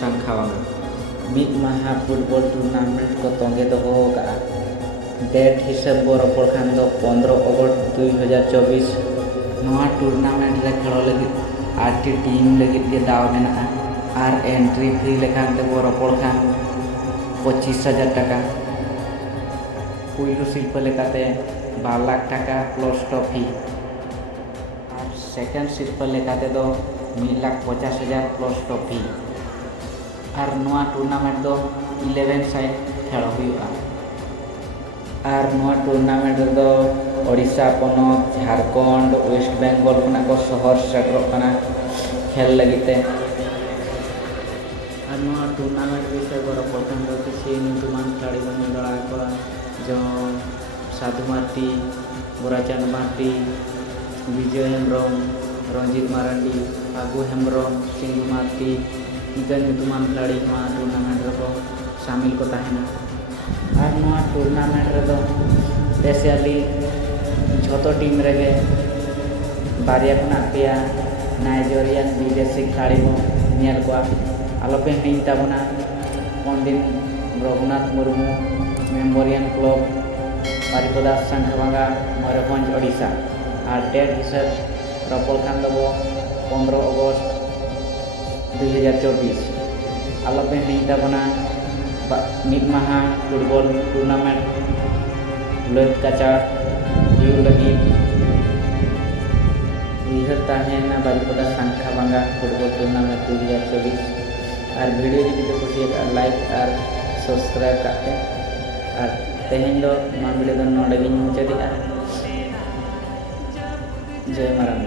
Sangkhawana mid maha football tournament ko tonge doho ka'a date हिसाब बो रपड़ खान दो 15 अगस्त 2024 नवा टूर्नामेंट रे खेलो लगी 8 टीम लगी के दाव मेना और एंट्री फी लेखान ते बो रपड़ खान 25,000 टाका पुइलु शिल्प लेकाते 12 लाख टाका प्लस ट्रॉफी और सेकंड शिल्प लेकाते दो 1,50,000 प्लस ट्रॉफी और नवा टूर्नामेंट दो 11 साइड खेलो हुआ और नवा टूर्नामेंट दो ओडिशा पनत झारखंड वेस्ट बेंगल को शहर सेटरना खेल लगे और नवा टूर्नामेंट विषय को रपड़न दो किसी नीतुमान खिलाड़ी बन दड़ा को जो साधु मार्टी गोराचंद मार्टी विजय हेम्ब्रम रंजित मारांडी आगू हेम्ब्रम सिंधु मार्टी इनका नीतुमान खिलाड़ी नवा टूर्नामेंट को शामिल को तहना और नवा टूर्नामेंट रे दो स्पेशली झोतो टीम रेगे बारिया खुना पेया नाइजेरियन विदेशी खिलाड़ी को नेल को आलोपे हिंग ताबना पंडित रघुनाथ मुर्मू मेमोरियल क्लब बारिपदा संखवांगा मयूरभंज ओडिशा और डेट हिसाब रपड़ खान दो 15 अगस्त 2024 आलोपे हिंग ताबना मिड माहा फुटबॉल टूर्नामेंट लैट काचा हुई लगी उहर तहना बारिपदा संखवांगा फुटबॉल टूर्नामेंट 2024 और वीडियो जो कुछ लाइक और सब्सक्राइब करते और तेहन दो मा वीडियो नोड़े मुचाद जय मारांग।